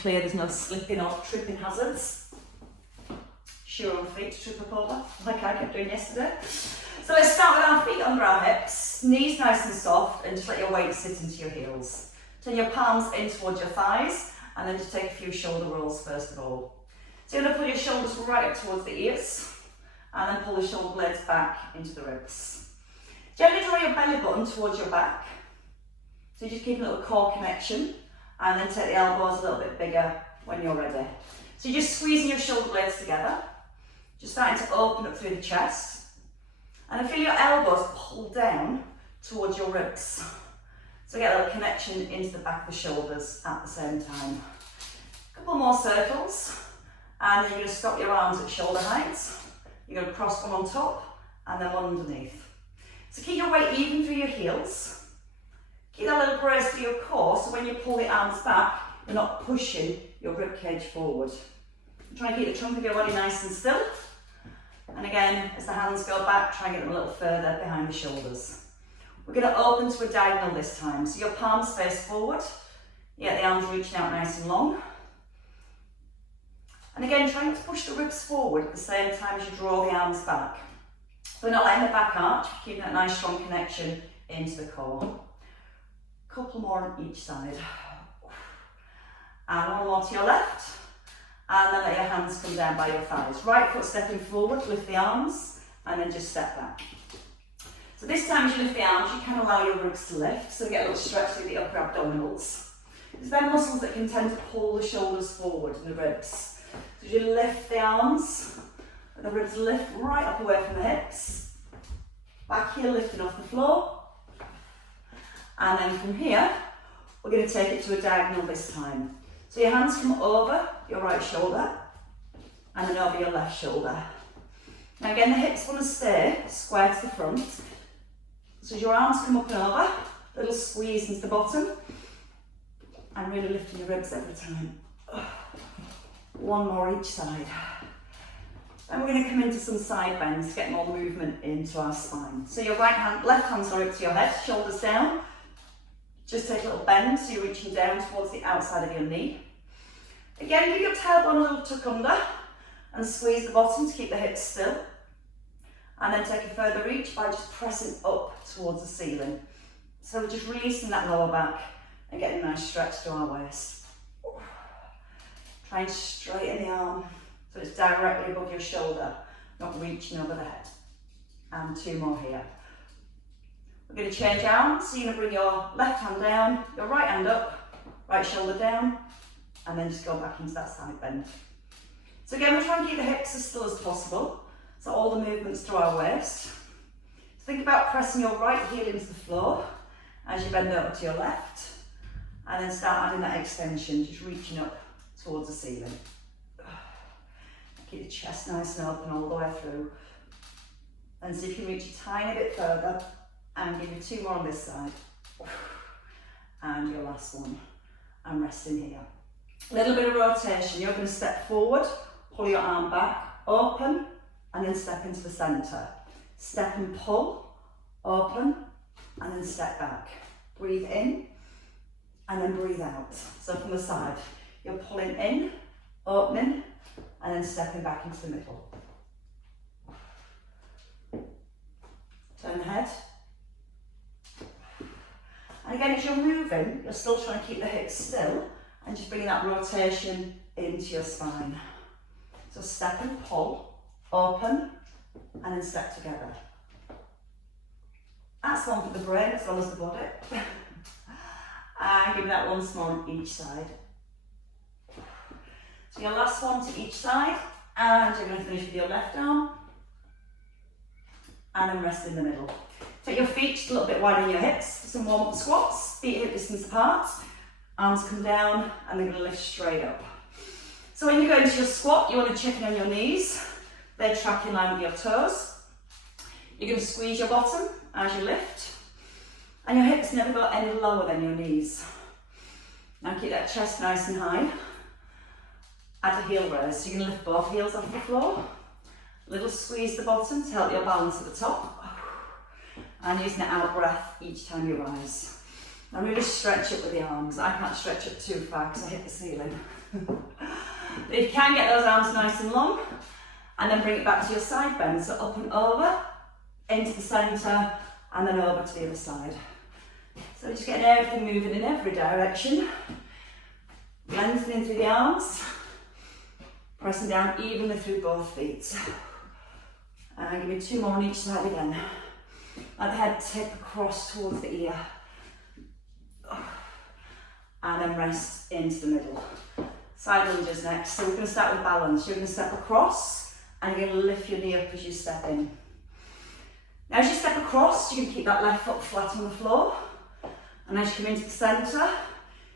Clear there's no slipping or tripping hazards. Sure on feet to trip up over, like I kept doing yesterday. So let's start with our feet under our hips, knees nice and soft, and just let your weight sit into your heels. Turn your palms in towards your thighs, and then just take a few shoulder rolls first of all. So you're going to pull your shoulders right up towards the ears, and then pull the shoulder blades back into the ribs. Gently draw your belly button towards your back. So you just keep a little core connection, and then take the elbows a little bit bigger when you're ready. So you're just squeezing your shoulder blades together, just starting to open up through the chest, and then feel your elbows pull down towards your ribs. So get a little connection into the back of the shoulders at the same time. A couple more circles, and then you're going to stop your arms at shoulder height. You're going to cross one on top, and then one underneath. So keep your weight even through your heels. Keep that little brace through your core, so when you pull the arms back, you're not pushing your rib cage forward. Try and keep the trunk of your body nice and still. And again, as the hands go back, try and get them a little further behind the shoulders. We're going to open to a diagonal this time. So your palms face forward. You get the arms reaching out nice and long. And again, trying to push the ribs forward at the same time as you draw the arms back. We're not letting the back arch, keeping that nice strong connection into the core. Couple more on each side. And one more to your left. And then let your hands come down by your thighs. Right foot stepping forward, lift the arms, and then just step back. So this time as you lift the arms, you can allow your ribs to lift, so get a little stretch through the upper abdominals. There's then muscles that can tend to pull the shoulders forward and the ribs. So as you lift the arms, and the ribs lift right up away from the hips. Back heel lifting off the floor. And then from here, we're going to take it to a diagonal this time. So your hands come over your right shoulder and then over your left shoulder. Now again, the hips want to stay square to the front. So as your arms come up and over, a little squeeze into the bottom and really lifting your ribs every time. One more each side. Then we're going to come into some side bends to get more movement into our spine. So your left hand's going up to your head, shoulders down. Just take a little bend, so you're reaching down towards the outside of your knee. Again, give your tailbone a little tuck under and squeeze the bottom to keep the hips still. And then take a further reach by just pressing up towards the ceiling. So we're just releasing that lower back and getting a nice stretch through our waist. Try and straighten the arm so it's directly above your shoulder, not reaching over the head. And two more here. We're going to change arms, so you're going to bring your left hand down, your right hand up, right shoulder down, and then just go back into that side bend. So again, we're trying to keep the hips as still as possible, so all the movements through our waist. So think about pressing your right heel into the floor as you bend over to your left, and then start adding that extension, just reaching up towards the ceiling. Keep the chest nice and open all the way through, and see if you can reach a tiny bit further. And give you two more on this side. And your last one. And resting here. A little bit of rotation. You're going to step forward, pull your arm back, open, and then step into the centre. Step and pull, open, and then step back. Breathe in, and then breathe out. So from the side, you're pulling in, opening, and then stepping back into the middle. Turn the head. And again, as you're moving, you're still trying to keep the hips still and just bringing that rotation into your spine. So step and pull, open, and then step together. That's one for the brain as well as the body. And give that once more on each side. So your last one to each side, and you're going to finish with your left arm, and then rest in the middle. Take your feet just a little bit wider than your hips, some warm-up squats, feet hip distance apart, arms come down, and they're going to lift straight up. So when you go into your squat, you want to check in on your knees, they're track in line with your toes. You're going to squeeze your bottom as you lift, and your hips never go any lower than your knees. Now keep that chest nice and high. Add a heel raise, so you're going to lift both heels off the floor. A little squeeze the bottom to help your balance at the top. And using an out breath each time you rise. Now really stretch it with the arms. I can't stretch it too far because I hit the ceiling. But if you can get those arms nice and long, and then bring it back to your side bend. So up and over, into the centre, and then over to the other side. So just getting everything moving in every direction. Lengthening through the arms. Pressing down evenly through both feet. And give me 2 more on each side again. Let the head tip across towards the ear. And then rest into the middle. Side lunges next. So we're going to start with balance. You're going to step across and you're going to lift your knee up as you step in. Now as you step across, you can keep that left foot flat on the floor. And as you come into the centre,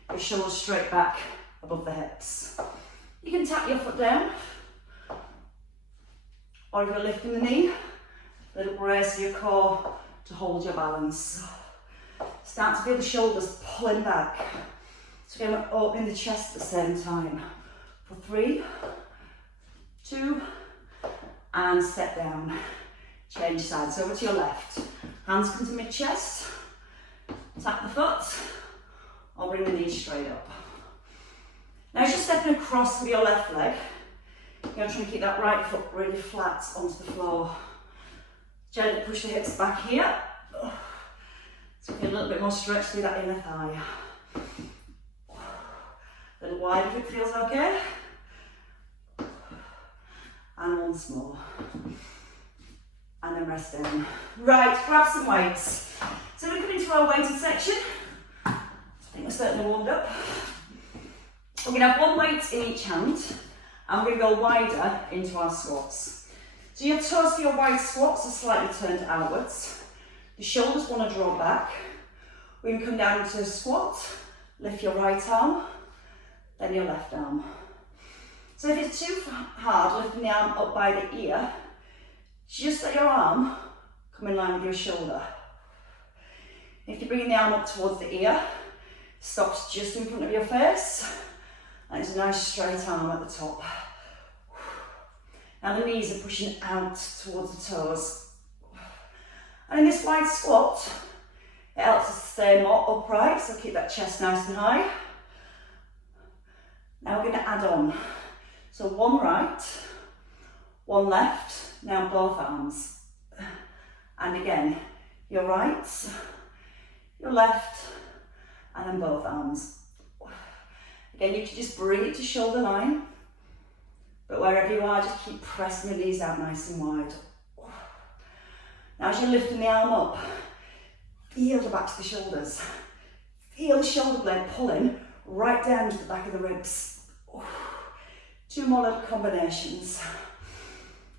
your shoulders straight back above the hips. You can tap your foot down. Or if you're lifting the knee, a little brace of your core to hold your balance. Start to feel the shoulders pulling back. So again, we're opening the chest at the same time. For 3, 2, and step down. Change sides, over to your left. Hands come to mid-chest. Tap the foot, or bring the knees straight up. Now as you're stepping across with your left leg, you're trying to keep that right foot really flat onto the floor. Gently push the hips back here. So get a little bit more stretch through that inner thigh. A little wide if it feels okay. And once more. And then rest down. Right, grab some weights. So we're coming into our weighted section. I think we're certainly warmed up. We're going to have 1 weight in each hand. And we're going to go wider into our squats. So your toes for your wide squats are slightly turned outwards. The shoulders want to draw back. We can come down into a squat. Lift your right arm, then your left arm. So if it's too hard, lifting the arm up by the ear, just let your arm come in line with your shoulder. If you're bringing the arm up towards the ear, stops just in front of your face, and it's a nice straight arm at the top. Now the knees are pushing out towards the toes. And in this wide squat, it helps us stay more upright, so keep that chest nice and high. Now we're going to add on. So 1 right, 1 left, now both arms. And again, your right, your left, and then both arms. Again, you can just bring it to shoulder line, but wherever you are, just keep pressing the knees out nice and wide. Now as you're lifting the arm up, feel the back to the shoulders. Feel the shoulder blade pulling right down to the back of the ribs. 2 more little combinations.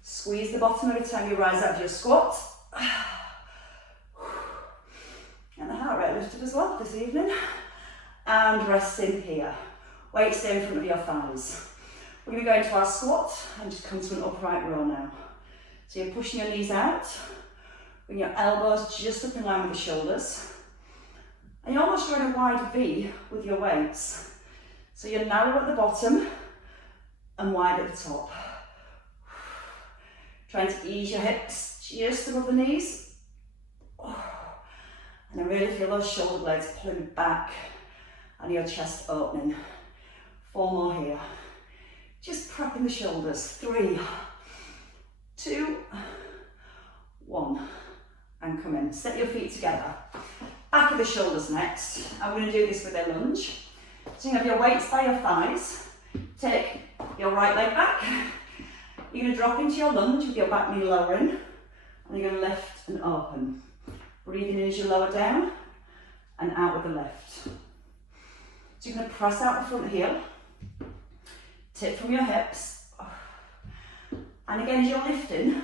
Squeeze the bottom every time you rise out of your squat. And the heart rate lifted as well this evening. And rest in here. Weights stay in front of your thighs. We're going to go into our squat and just come to an upright row now. So you're pushing your knees out, bring your elbows just up in line with the shoulders. And you're almost drawing a wide V with your weights. So you're narrow at the bottom and wide at the top. Trying to ease your hips just above the knees. And then really feel those shoulder blades pulling back and your chest opening. 4 more here. Just prepping the shoulders. 3, 2, 1. And come in. Set your feet together. Back of the shoulders next. I'm going to do this with a lunge. So you have your weights by your thighs. Take your right leg back. You're going to drop into your lunge with your back knee lowering. And you're going to lift and open. Breathing in as you lower down. And out with the left. So you're going to press out the front heel. Tip from your hips. And again, as you're lifting,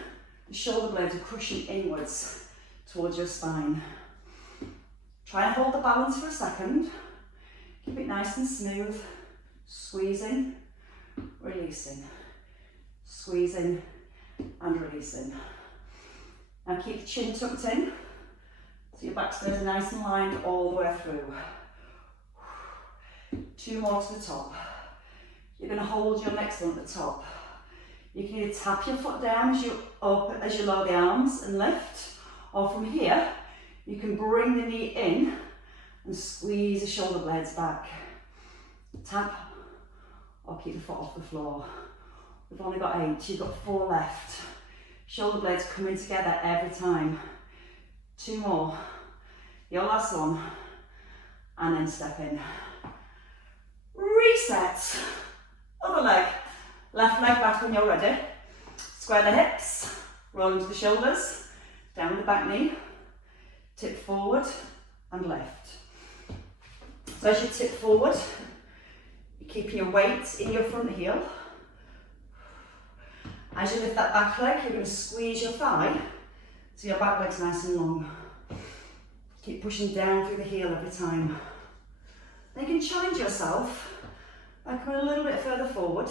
the shoulder blades are crushing inwards towards your spine. Try and hold the balance for a second. Keep it nice and smooth. Squeezing, releasing. Squeezing and releasing. Now keep the chin tucked in, so your back stays nice and lined all the way through. 2 more to the top. You're going to hold your next one at the top. You can either tap your foot down as you lower the arms and lift, or from here, you can bring the knee in and squeeze the shoulder blades back. Tap, or keep the foot off the floor. We've only got 8, you've got 4 left. Shoulder blades coming together every time. 2 more. Your last one. And then step in. Reset. Other leg. Left leg back when you're ready. Square the hips. Roll into the shoulders. Down the back knee. Tip forward and left. So as you tip forward, you're keeping your weight in your front heel. As you lift that back leg, you're going to squeeze your thigh so your back leg's nice and long. Keep pushing down through the heel every time. Then you can challenge yourself by coming a little bit further forward.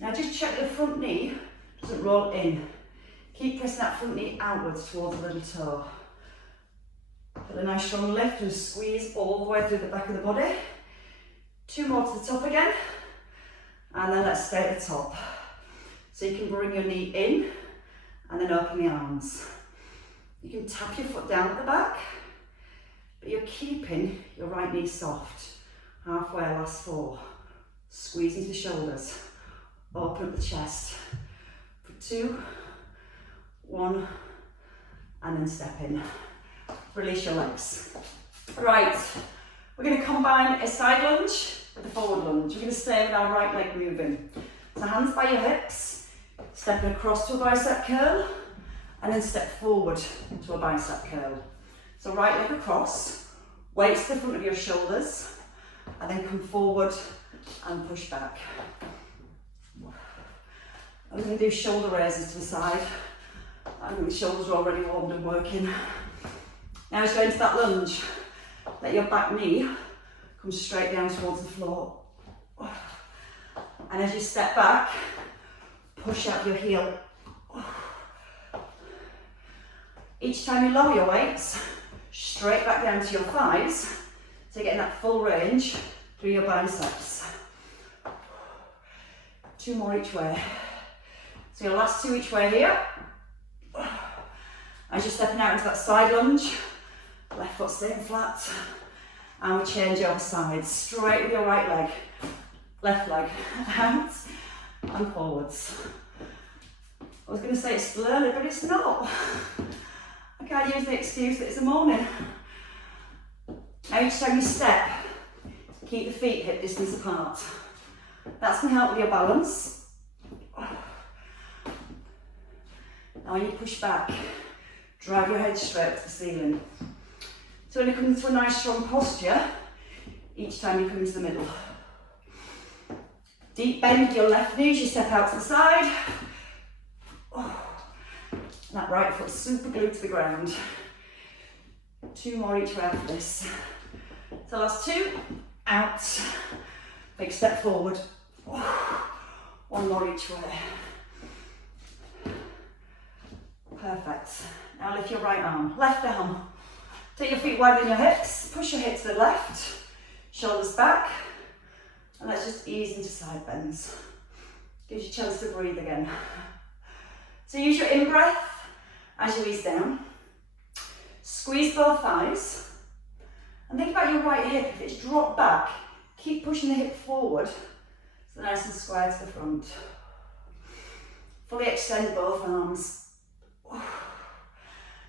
Now just check the front knee doesn't roll in. Keep pressing that front knee outwards towards the little toe. Feel a nice strong lift and squeeze all the way through the back of the body. 2 more to the top again. And then let's stay at the top. So you can bring your knee in and then open the arms. You can tap your foot down at the back, but you're keeping your right knee soft. Halfway, last 4. Squeeze into the shoulders. Open up the chest. For 2, 1, and then step in. Release your legs. Right, we're going to combine a side lunge with a forward lunge. We're going to stay with our right leg moving. So hands by your hips, stepping across to a bicep curl, and then step forward to a bicep curl. So right leg across, weights to the front of your shoulders, and then come forward and push back. I'm going to do shoulder raises to the side. I think the shoulders are already warmed and working. Now as you go into that lunge, let your back knee come straight down towards the floor. And as you step back, push out your heel. Each time you lower your weights, straight back down to your thighs, so you're getting that full range through your biceps. 2 more each way. So your last 2 each way here. As you're stepping out into that side lunge, left foot staying flat, and we change over sides, straight with your right leg, left leg, out and forwards. I was going to say it's still early, but it's not. I can't use the excuse that it's the morning. Now each time you step, keep the feet hip distance apart. That's going to help with your balance. Now when you push back, drive your head straight to the ceiling. So when you come into a nice strong posture, each time you come into the middle. Deep bend with your left knee as you step out to the side. That right foot super glued to the ground. 2 more each way after this. So last 2, out, big step forward. 1 more each way. Perfect. Now lift your right arm, left arm. Take your feet wide in your hips, push your hips to the left, shoulders back, and let's just ease into side bends. Gives you a chance to breathe again. So use your in-breath as you ease down. Squeeze both thighs, and think about your right hip. If it's dropped back, keep pushing the hip forward, so nice and square to the front. Fully extend both arms.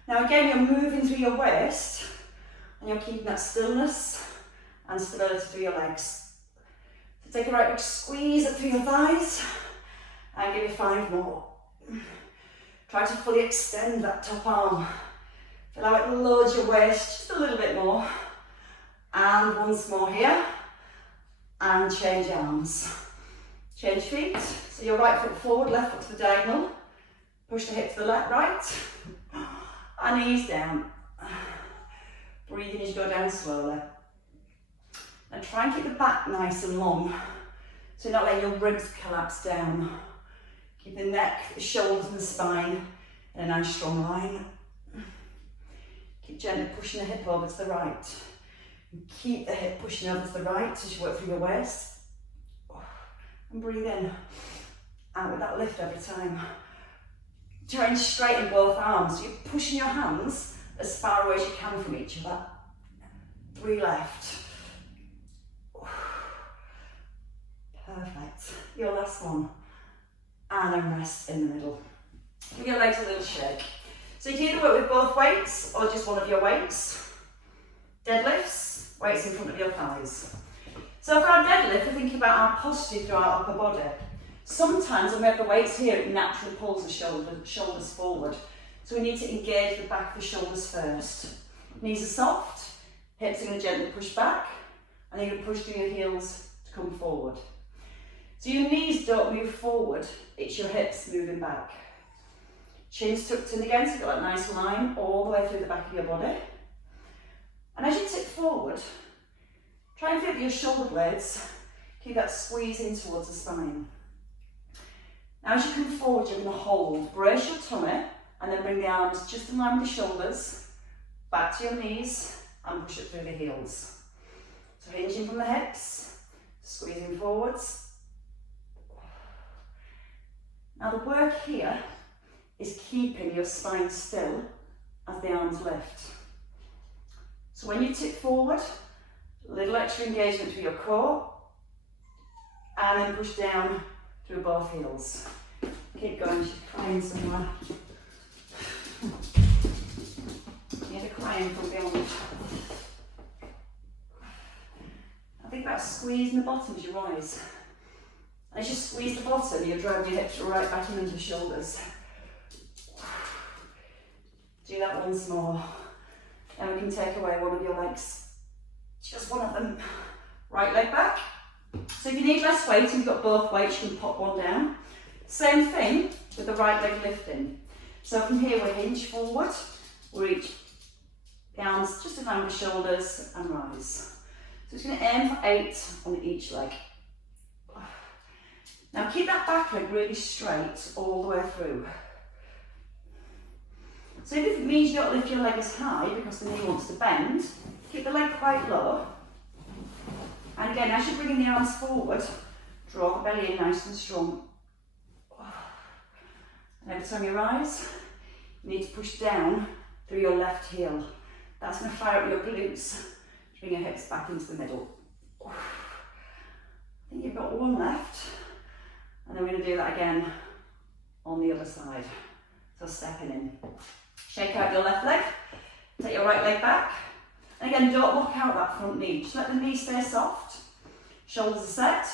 Now again, you're moving through your waist and you're keeping that stillness and stability through your legs. So take a right big squeeze up through your thighs and give it 5 more. Try to fully extend that top arm. Feel how it loads your waist just a little bit more. And once more here. And change arms. Change feet. So your right foot forward, left foot to the diagonal. Push the hip to the left, right. And ease down. Breathing as you go down slowly. And try and keep the back nice and long. So you're not letting your ribs collapse down. Keep the neck, the shoulders and the spine in a nice strong line. Keep gently pushing the hip over to the right. And keep the hip pushing over to the right as you work through your waist. And breathe in. Out with that lift every time. Try and straighten both arms. So you're pushing your hands as far away as you can from each other. 3 left. set. Your last one. And then rest in the middle. Give your legs a little shake. So you can either work with both weights or just one of your weights. Deadlifts, weights in front of your thighs. So for our deadlift, we're thinking about our posture through our upper body. Sometimes when we have the weights here, it naturally pulls the shoulders forward. So we need to engage the back of the shoulders first. Knees are soft, hips are going to gently push back, and then you're going to push through your heels to come forward. So your knees don't move forward, it's your hips moving back. Chin's tucked in again, so you've got that nice line all the way through the back of your body. And as you tip forward, try and feel that your shoulder blades keep that squeeze in towards the spine. Now as you come forward, you're going to hold, brace your tummy, and then bring the arms just in line with the shoulders, back to your knees, and push it through the heels. So hinging from the hips, squeezing forwards. Now the work here is keeping your spine still as the arms lift. So when you tip forward, a little extra engagement through your core, and then push down through both heels. Keep going, she's crying somewhere. You hear the crying from beyond. Now think about squeezing the bottom as you rise. As you squeeze the bottom, you're driving your hips right back into your shoulders. Do that once more. Then we can take away one of your legs. Just one of them. Right leg back. So if you need less weight and you've got both weights, you can pop one down. Same thing with the right leg lifting. So from here we hinge forward, we reach the arms just in line with the shoulders and rise. So it's going to aim for 8 on each leg. Now keep that back leg really straight all the way through. So if it means you don't lift your leg as high because the knee wants to bend, keep the leg quite low. And again, as you're bringing the arms forward, draw the belly in nice and strong. And every time you rise, you need to push down through your left heel. That's going to fire up your glutes, bring your hips back into the middle. I think you've got one left. And then we're going to do that again on the other side. So stepping in. Shake out your left leg, take your right leg back. And again, don't lock out that front knee. Just let the knee stay soft. Shoulders are set.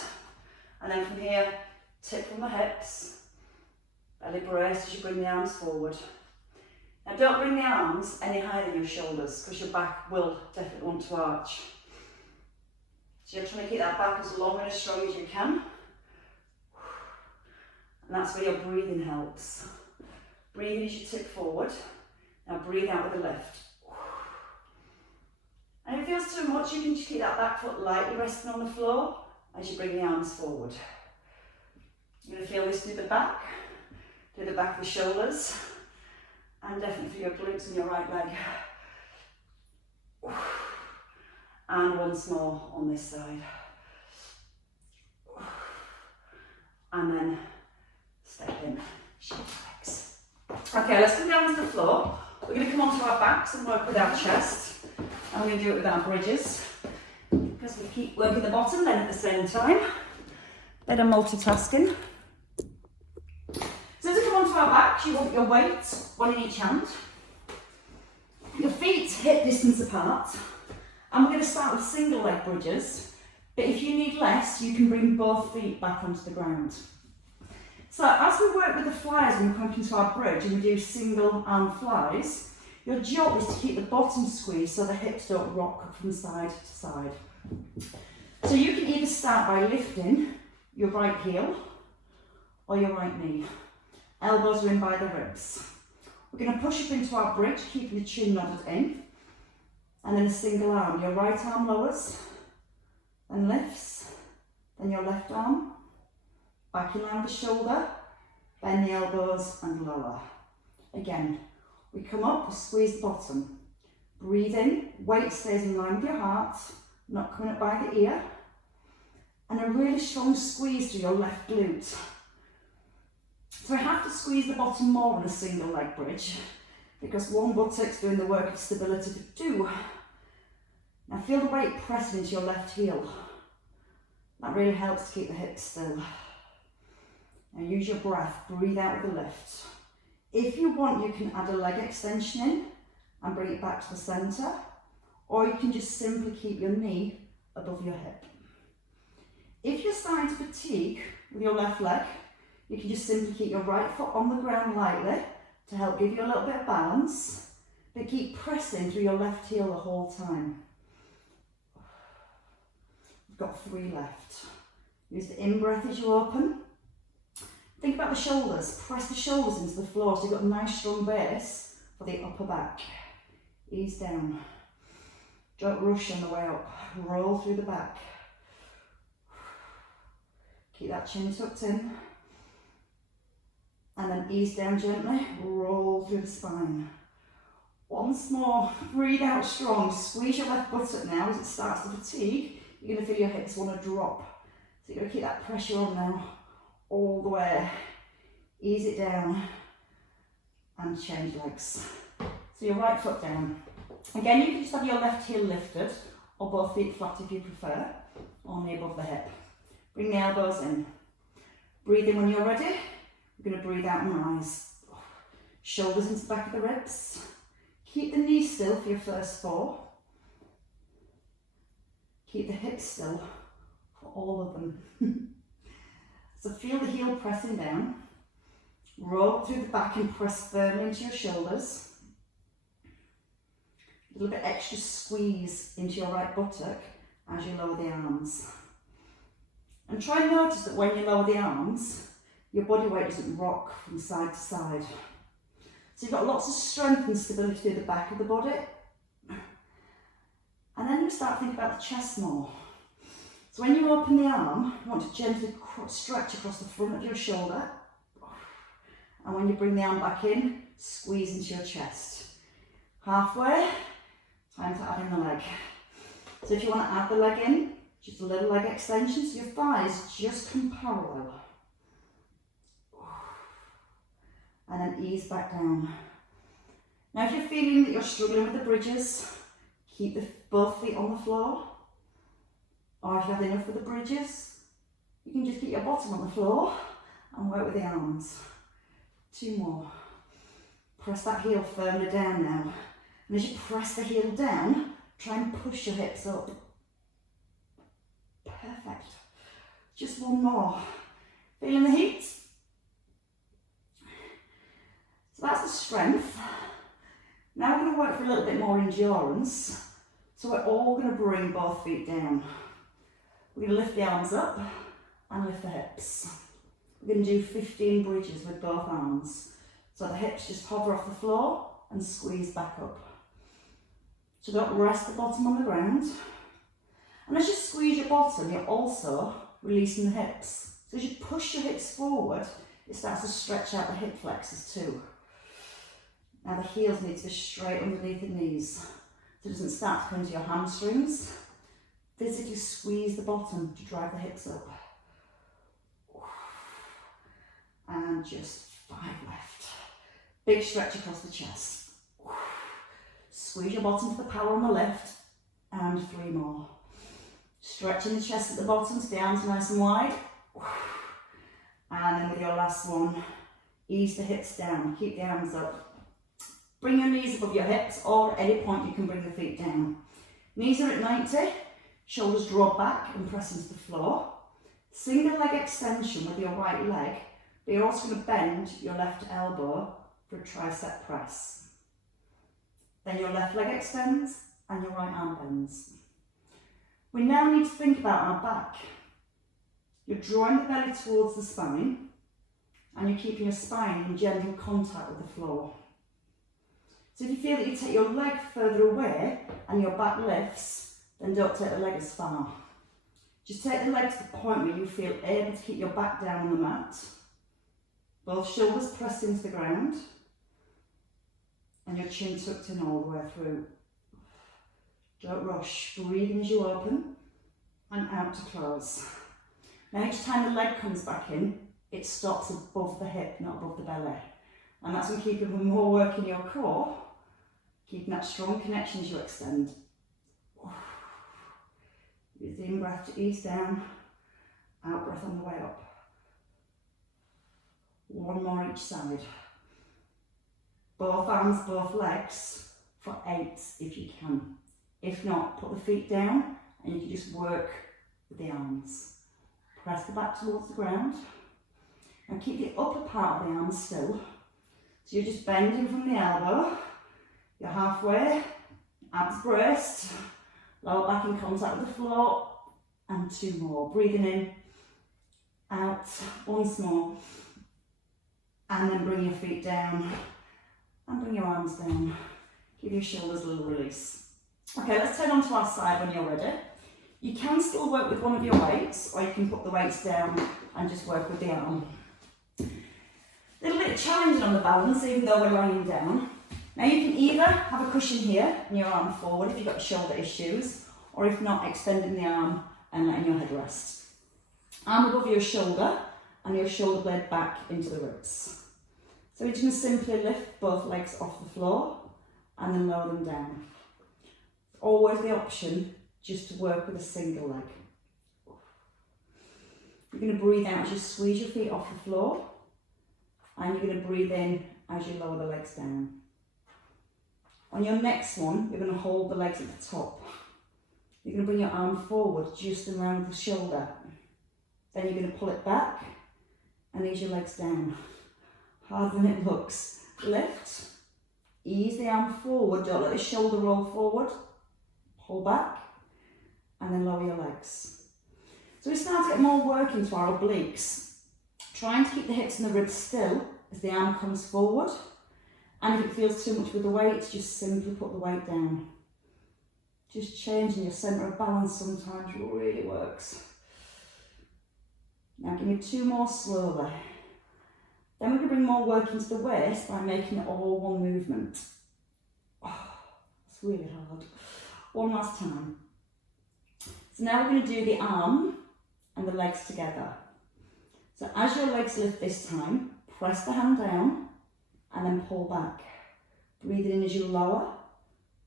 And then from here, tip from the hips. Belly brace as you bring the arms forward. Now don't bring the arms any higher than your shoulders because your back will definitely want to arch. So you're trying to keep that back as long and as strong as you can. And that's where your breathing helps. Breathe as you tip forward. Now breathe out with a lift. And if it feels too much, you can just keep that back foot lightly resting on the floor as you bring the arms forward. You're going to feel this through the back of the shoulders, and definitely through your glutes and your right leg. And once more on this side. And then step in, shake your legs. Okay, let's come down to the floor. We're going to come onto our backs and work with our chest. And we're going to do it with our bridges. Because we keep working the bottom then at the same time. Bit of multitasking. So as we come onto our backs, you want your weight, one in each hand. Your feet hip distance apart. And we're going to start with single leg bridges. But if you need less, you can bring both feet back onto the ground. So as we work with the flies and we come into our bridge and we do single arm flies, your job is to keep the bottom squeezed so the hips don't rock from side to side. So you can either start by lifting your right heel or your right knee. Elbows are in by the ribs. We're going to push up into our bridge, keeping the chin nodded in. And then a single arm. Your right arm lowers and lifts. Then your left arm. Back in line with the shoulder. Bend the elbows and lower. Again, we come up, we squeeze the bottom. Breathe in, weight stays in line with your heart, not coming up by the ear. And a really strong squeeze to your left glute. So we have to squeeze the bottom more on a single leg bridge because one buttock's doing the work of stability to do. Now feel the weight pressing into your left heel. That really helps to keep the hips still. Now use your breath, breathe out with the lift. If you want, you can add a leg extension in and bring it back to the centre, or you can just simply keep your knee above your hip. If you're starting to fatigue with your left leg, you can just simply keep your right foot on the ground lightly to help give you a little bit of balance, but keep pressing through your left heel the whole time. We've got 3 left. Use the in-breath as you open. Think about the shoulders. Press the shoulders into the floor so you've got a nice strong base for the upper back. Ease down. Don't rush on the way up. Roll through the back. Keep that chin tucked in. And then ease down gently. Roll through the spine. Once more. Breathe out strong. Squeeze your left buttock now as it starts to fatigue. You're going to feel your hips want to drop. So you're going to keep that pressure on now. All the way. Ease it down. And change legs. So your right foot down. Again, you can just have your left heel lifted, or both feet flat if you prefer, only above the hip. Bring the elbows in. Breathe in when you're ready. We're going to breathe out and rise. Shoulders into the back of the ribs. Keep the knees still for your first 4. Keep the hips still for all of them. So feel the heel pressing down. Roll through the back and press firmly into your shoulders. A little bit extra squeeze into your right buttock as you lower the arms. And try and notice that when you lower the arms, your body weight doesn't rock from side to side. So you've got lots of strength and stability through the back of the body. And then you start thinking about the chest more. So when you open the arm, you want to gently stretch across the front of your shoulder. And when you bring the arm back in, squeeze into your chest. Halfway, time to add in the leg. So if you want to add the leg in, just a little leg extension, so your thighs just come parallel. And then ease back down. Now if you're feeling that you're struggling with the bridges, keep both feet on the floor. Or if you have enough with the bridges, you can just keep your bottom on the floor and work with the arms. 2 more. Press that heel firmly down now. And as you press the heel down, try and push your hips up. Perfect. Just 1 more. Feeling the heat? So that's the strength. Now we're going to work for a little bit more endurance. So we're all going to bring both feet down. We're going to lift the arms up and lift the hips. We're going to do 15 bridges with both arms. So the hips just hover off the floor and squeeze back up. So don't rest the bottom on the ground. And as you squeeze your bottom, you're also releasing the hips. So as you push your hips forward, it starts to stretch out the hip flexors too. Now the heels need to be straight underneath the knees. So it doesn't start to come into your hamstrings. Physically squeeze the bottom to drive the hips up. And just 5 left. Big stretch across the chest. Squeeze your bottom for the power on the lift. And 3 more. Stretching the chest at the bottom so the arms are nice and wide. And then with your last one, ease the hips down. Keep the arms up. Bring your knees above your hips, or at any point you can bring the feet down. Knees are at 90. Shoulders draw back and press into the floor. Single leg extension with your right leg, but you're also going to bend your left elbow for a tricep press. Then your left leg extends and your right arm bends. We now need to think about our back. You're drawing the belly towards the spine and you're keeping your spine in gentle contact with the floor. So if you feel that you take your leg further away and your back lifts, then don't take the leg as far. Just take the leg to the point where you feel able to keep your back down on the mat. Both shoulders pressed into the ground. And your chin tucked in all the way through. Don't rush. Breathe in as you open and out to close. Now each time the leg comes back in, it stops above the hip, not above the belly. And that's when keeping more work in your core, keeping that strong connection as you extend. Use the in-breath to ease down. Out breath on the way up. One more each side. Both arms, both legs for 8 if you can. If not, put the feet down and you can just work with the arms. Press the back towards the ground and keep the upper part of the arms still. So you're just bending from the elbow, you're halfway, abs braced, lower back in contact with the floor, and 2 more. Breathing in, out, once more, and then bring your feet down and bring your arms down. Give your shoulders a little release. Okay, let's turn onto our side when you're ready. You can still work with one of your weights, or you can put the weights down and just work with the arm. A little bit challenging on the balance, even though we're lying down. Now you can either have a cushion here and your arm forward if you've got shoulder issues, or if not, extending the arm and letting your head rest. Arm above your shoulder and your shoulder blade back into the ribs. So you're just going to simply lift both legs off the floor and then lower them down. Always the option just to work with a single leg. You're going to breathe out as you squeeze your feet off the floor, and you're going to breathe in as you lower the legs down. On your next one, you're going to hold the legs at the top. You're going to bring your arm forward just around the shoulder. Then you're going to pull it back and ease your legs down. Harder than it looks. Lift, ease the arm forward, don't let the shoulder roll forward. Pull back and then lower your legs. So we start to get more work into our obliques. Trying to keep the hips and the ribs still as the arm comes forward. And if it feels too much with the weight, just simply put the weight down. Just changing your centre of balance sometimes really works. Now give me 2 more slowly. Then we're going to bring more work into the waist by making it all one movement. Oh, it's really hard. One last time. So now we're going to do the arm and the legs together. So as your legs lift this time, press the hand down and then pull back. Breathe in as you lower,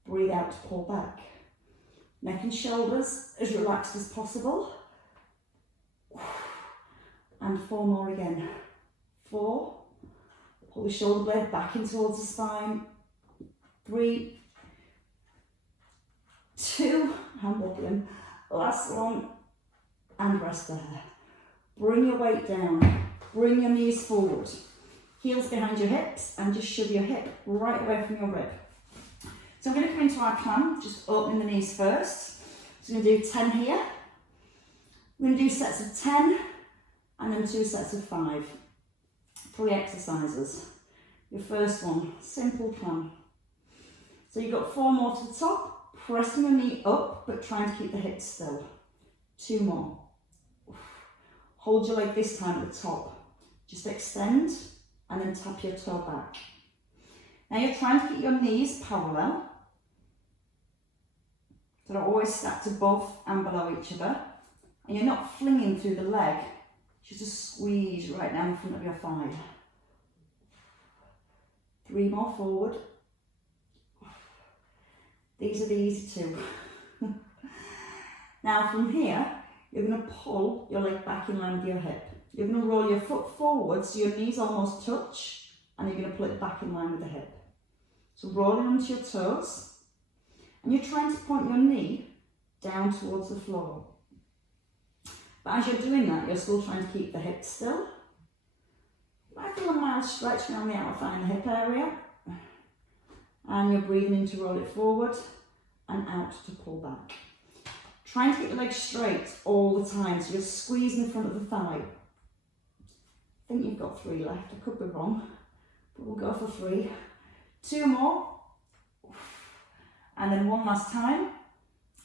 breathe out to pull back. Neck and shoulders as relaxed as possible. And 4 more again. 4, pull the shoulder blade back in towards the spine. 3, 2, hand wobbling. Last one, and rest there. Bring your weight down, bring your knees forward. Heels behind your hips, and just shove your hip right away from your rib. So I'm going to come into our plan, just opening the knees first. So I'm going to do 10 here. We're going to do sets of 10, and then 2 sets of 5. 3 exercises. Your first one, simple plan. So you've got 4 more to the top, pressing your knee up, but trying to keep the hips still. 2 more. Hold your leg this time at the top. Just extend, and then tap your toe back. Now you're trying to keep your knees parallel. So they're always stacked above and below each other. And you're not flinging through the leg. Just a squeeze right down the front of your thigh. 3 more forward. These are the easy 2. Now from here, you're going to pull your leg back in line with your hip. You're going to roll your foot forward so your knees almost touch, and you're going to pull it back in line with the hip. So rolling onto your toes, and you're trying to point your knee down towards the floor. But as you're doing that, you're still trying to keep the hips still. I feel a mild stretch around the outer thigh and the hip area. And you're breathing in to roll it forward and out to pull back. Trying to keep the legs straight all the time, so you're squeezing the front of the thigh. I think you've got 3 left, I could be wrong, but we'll go for 3. 2 more. And then 1 last time,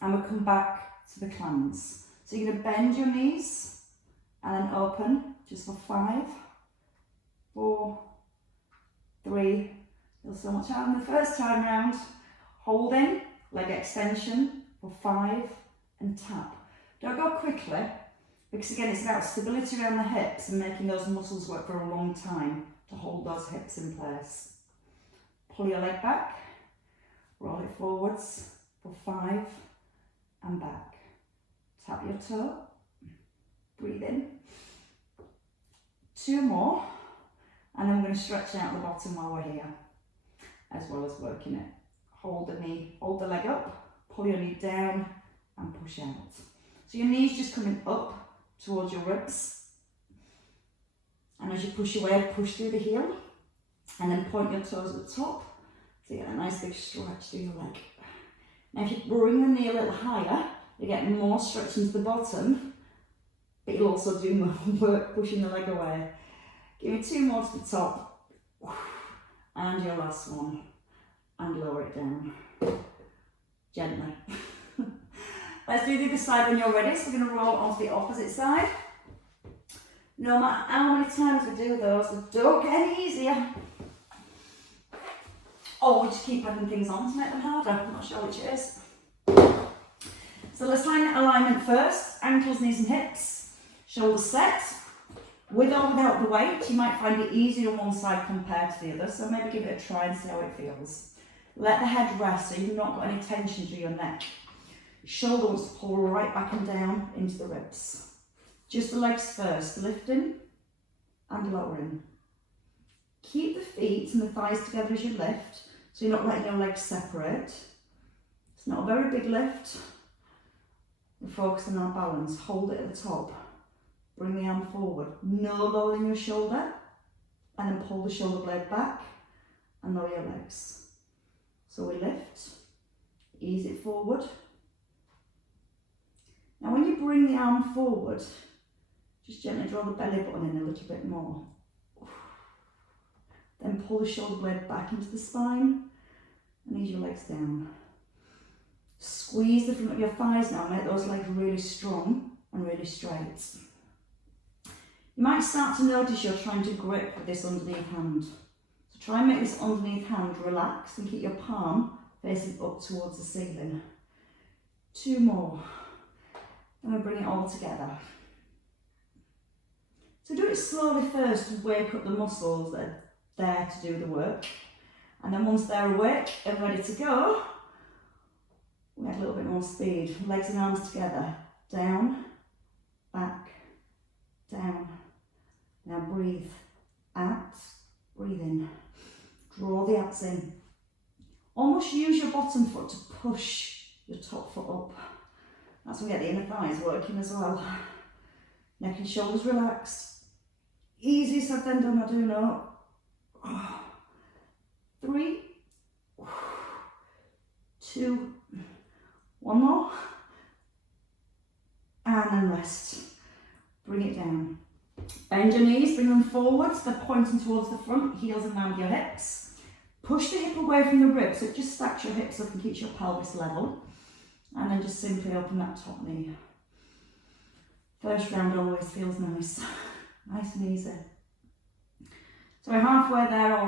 and we'll come back to the clams. So you're going to bend your knees and then open just for 5, 4, 3. Feels so much harder than the first time round. Holding, leg extension for 5 and tap. Don't go quickly, because again it's about stability around the hips and making those muscles work for a long time to hold those hips in place. Pull your leg back, roll it forwards for 5 and back. Tap your toe, Breathe in. 2 more. And then we're going to stretch out the bottom while we're here, as well as working it. Hold the knee, hold the leg up, pull your knee down and push out. So your knee's just coming up towards your ribs. And as you push away, push through the heel. And then point your toes at the top. So you get a nice big stretch through your leg. Now if you bring the knee a little higher, you get more stretch into the bottom, but you'll also do more work pushing the leg away. Give me 2 more to the top. And your last one. And lower it down. Gently. Let's do the other side when you're ready. So we're going to roll onto the opposite side. No matter how many times we do those, they don't get any easier. Or we just keep adding things on to make them harder. I'm not sure which it is. So let's line alignment first. Ankles, knees and hips. Shoulders set. With or without the weight, you might find it easier on one side compared to the other. So maybe give it a try and see how it feels. Let the head rest so you've not got any tension through your neck. Shoulder wants to pull right back and down into the ribs. Just the legs first, lifting and lowering. Keep the feet and the thighs together as you lift, so you're not letting your legs separate. It's not a very big lift. We're focusing on our balance. Hold it at the top. Bring the arm forward. No lowering your shoulder, and then pull the shoulder blade back and lower your legs. So we lift, ease it forward. Now when you bring the arm forward, just gently draw the belly button in a little bit more. Then pull the shoulder blade back into the spine and ease your legs down. Squeeze the front of your thighs now, make those legs really strong and really straight. You might start to notice you're trying to grip with this underneath hand. So try and make this underneath hand relaxed and keep your palm facing up towards the ceiling. 2 more. Then we bring it all together. So do it slowly first to wake up the muscles that are there to do the work. And then once they're awake and ready to go, we add a little bit more speed. Legs and arms together. Down, back, down. Now breathe out, breathe in. Draw the abs in. Almost use your bottom foot to push your top foot up. That's when we get the inner thighs working as well. Neck and shoulders relaxed. Easy said then done, I do know. 3, 2, 1 more. And then rest. Bring it down. Bend your knees, bring them forwards, they're pointing towards the front, heels in line with your hips. Push the hip away from the ribs, so it just stacks your hips up and keeps your pelvis level. And then just simply open that top knee. First round always feels nice. Nice and easy. So we're halfway there already.